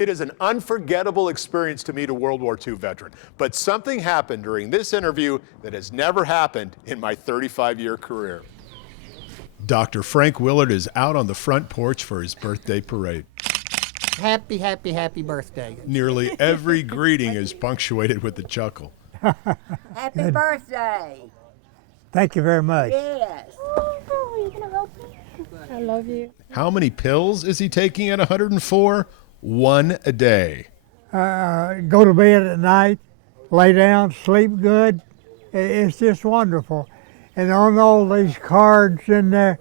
It is an unforgettable experience to meet a World War II veteran, but something happened during this interview that has never happened in my 35-year career. Dr. Frank Willard is out on the front porch for his birthday parade. Happy, happy, happy birthday. Nearly every greeting is punctuated with a chuckle. Happy birthday. Thank you very much. Yes. Are you gonna help me? I love you. How many pills is he taking at 104? One a day. Go to bed at night, lay down, sleep good. It's just wonderful. And on all these cards in there,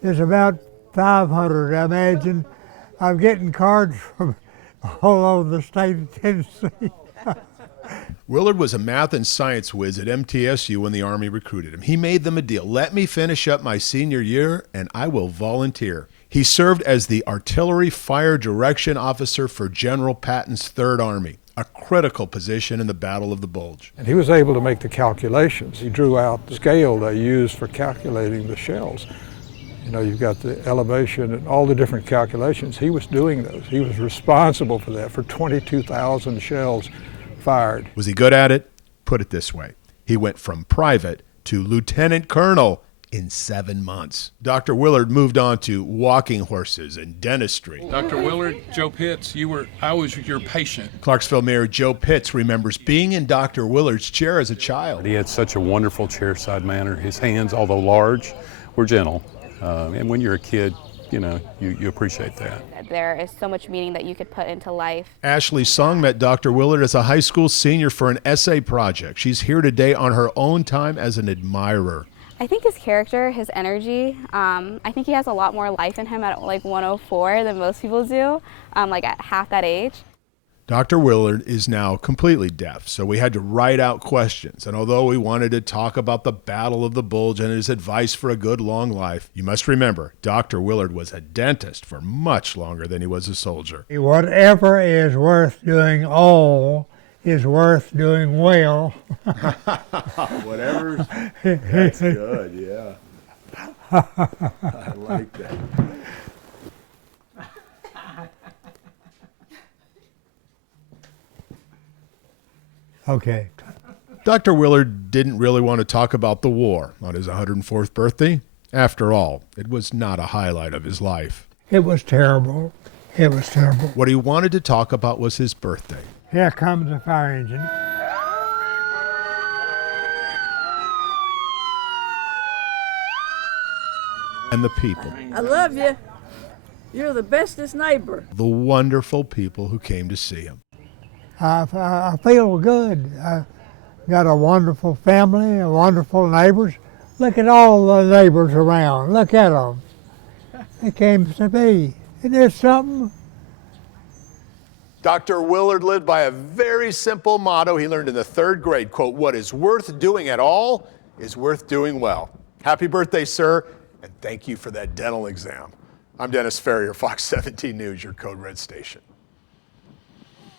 there's about 500, I imagine. I'm getting cards from all over the state of Tennessee. Willard was a math and science whiz at MTSU when the Army recruited him. He made them a deal. Let me finish up my senior year and I will volunteer. He served as the Artillery Fire Direction Officer for General Patton's Third Army, a critical position in the Battle of the Bulge. And he was able to make the calculations. He drew out the scale they used for calculating the shells. You know, you've got the elevation and all the different calculations. He was doing those. He was responsible for that, for 22,000 shells fired. Was he good at it? Put it this way. He went from private to lieutenant colonel in 7 months. Dr. Willard moved on to walking horses and dentistry. Dr. Willard, Joe Pitts, I was your patient. Clarksville Mayor Joe Pitts remembers being in Dr. Willard's chair as a child. He had such a wonderful chairside manner. His hands, although large, were gentle. And when you're a kid, you know, you appreciate that. There is so much meaning that you could put into life. Ashley Song met Dr. Willard as a high school senior for an essay project. She's here today on her own time as an admirer. I think his character, his energy, I think he has a lot more life in him at like 104 than most people do, like at half that age. Dr. Willard is now completely deaf, so we had to write out questions. And although we wanted to talk about the Battle of the Bulge and his advice for a good long life, you must remember, Dr. Willard was a dentist for much longer than he was a soldier. Whatever is worth doing all is worth doing well. Whatever. That's good, yeah. I like that. Okay. Dr. Willard didn't really want to talk about the war on his 104th birthday. After all, it was not a highlight of his life. It was terrible. It was terrible. What he wanted to talk about was his birthday. Here comes the fire engine. And the people. I love you. You're the bestest neighbor. The wonderful people who came to see him. I feel good. I got a wonderful family, wonderful neighbors. Look at all the neighbors around. Look at them. They came to me. Isn't there something? Dr. Willard lived by a very simple motto he learned in the 3rd grade. Quote, what is worth doing at all is worth doing well. Happy birthday, sir, and thank you for that dental exam. I'm Dennis Ferrier, Fox 17 News, your Code Red station.